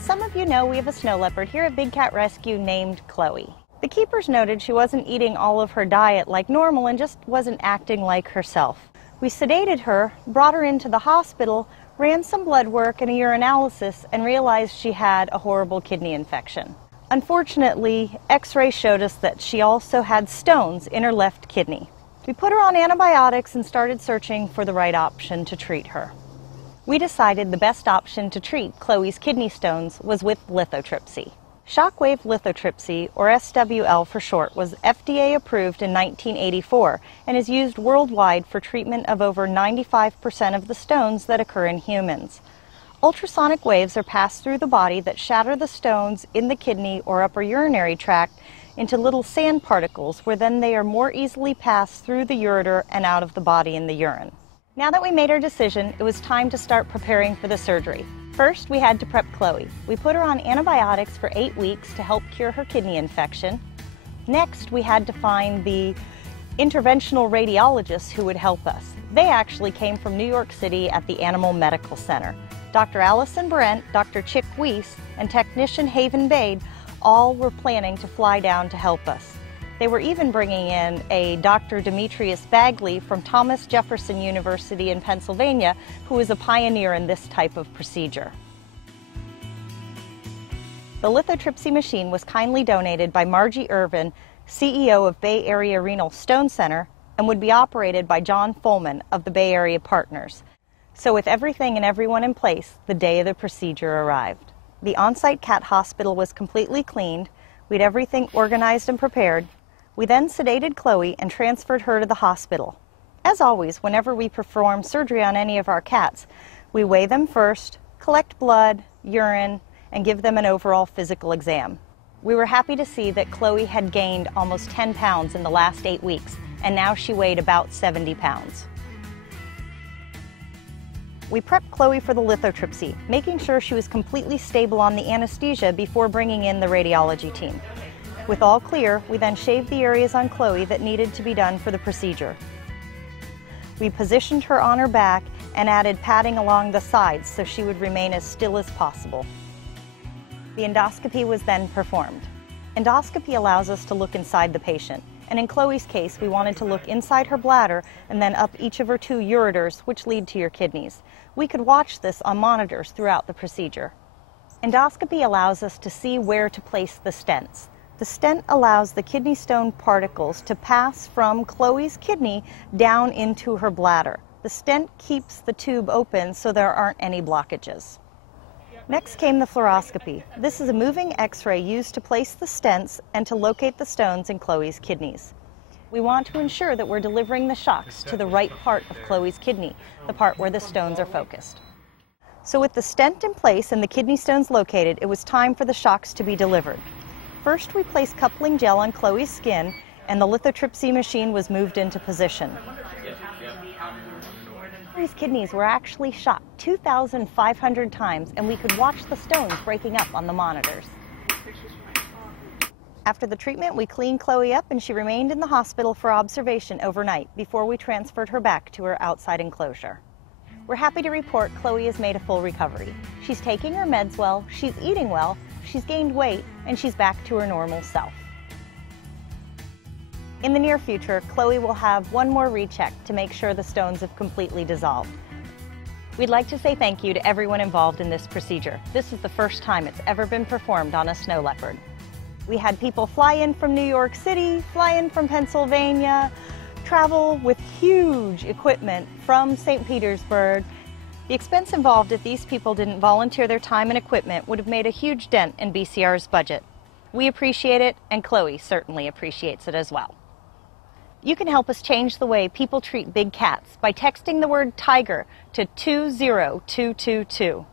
As some of you know, we have a snow leopard here at Big Cat Rescue named Chloe. The keepers noted she wasn't eating all of her diet like normal and just wasn't acting like herself. We sedated her, brought her into the hospital, ran some blood work and a urinalysis, and realized she had a horrible kidney infection. Unfortunately, X-ray showed us that she also had stones in her left kidney. We put her on antibiotics and started searching for the right option to treat her. We decided the best option to treat Chloe's kidney stones was with lithotripsy. Shockwave lithotripsy, or SWL for short, was FDA approved in 1984 and is used worldwide for treatment of over 95% of the stones that occur in humans. Ultrasonic waves are passed through the body that shatter the stones in the kidney or upper urinary tract into little sand particles, where then they are more easily passed through the ureter and out of the body in the urine. Now that we made our decision, it was time to start preparing for the surgery. First, we had to prep Chloe. We put her on antibiotics for 8 weeks to help cure her kidney infection. Next, we had to find the interventional radiologists who would help us. They actually came from New York City at the Animal Medical Center. Dr. Allison Brent, Dr. Chick Weiss, and technician Haven Bade all were planning to fly down to help us. They were even bringing in a Dr. Demetrius Bagley from Thomas Jefferson University in Pennsylvania, who is a pioneer in this type of procedure. The lithotripsy machine was kindly donated by Margie Irvin, CEO of Bay Area Renal Stone Center, and would be operated by John Folman of the Bay Area Partners. So with everything and everyone in place, the day of the procedure arrived. The on-site cat hospital was completely cleaned. We had everything organized and prepared. We then sedated Chloe and transferred her to the hospital. As always, whenever we perform surgery on any of our cats, we weigh them first, collect blood, urine, and give them an overall physical exam. We were happy to see that Chloe had gained almost 10 pounds in the last 8 weeks, and now she weighed about 70 pounds. We prepped Chloe for the lithotripsy, making sure she was completely stable on the anesthesia before bringing in the radiology team. With all clear, we then shaved the areas on Chloe that needed to be done for the procedure. We positioned her on her back and added padding along the sides so she would remain as still as possible. The endoscopy was then performed. Endoscopy allows us to look inside the patient, and in Chloe's case, we wanted to look inside her bladder and then up each of her 2 ureters, which lead to your kidneys. We could watch this on monitors throughout the procedure. Endoscopy allows us to see where to place the stents. The stent allows the kidney stone particles to pass from Chloe's kidney down into her bladder. The stent keeps the tube open so there aren't any blockages. Next came the fluoroscopy. This is a moving X-ray used to place the stents and to locate the stones in Chloe's kidneys. We want to ensure that we're delivering the shocks to the right part of Chloe's kidney, the part where the stones are focused. So with the stent in place and the kidney stones located, it was time for the shocks to be delivered. First, we placed coupling gel on Chloe's skin, and the lithotripsy machine was moved into position. Chloe's kidneys were actually shocked 2,500 times, and we could watch the stones breaking up on the monitors. After the treatment, we cleaned Chloe up, and she remained in the hospital for observation overnight before we transferred her back to her outside enclosure. We're happy to report Chloe has made a full recovery. She's taking her meds well, she's eating well, she's gained weight, and she's back to her normal self. In the near future, Chloe will have one more recheck to make sure the stones have completely dissolved. We'd like to say thank you to everyone involved in this procedure. This is the first time it's ever been performed on a snow leopard. We had people fly in from New York City, fly in from Pennsylvania, travel with huge equipment from St. Petersburg. The expense involved if these people didn't volunteer their time and equipment would have made a huge dent in BCR's budget. We appreciate it, and Chloe certainly appreciates it as well. You can help us change the way people treat big cats by texting the word TIGER to 20222.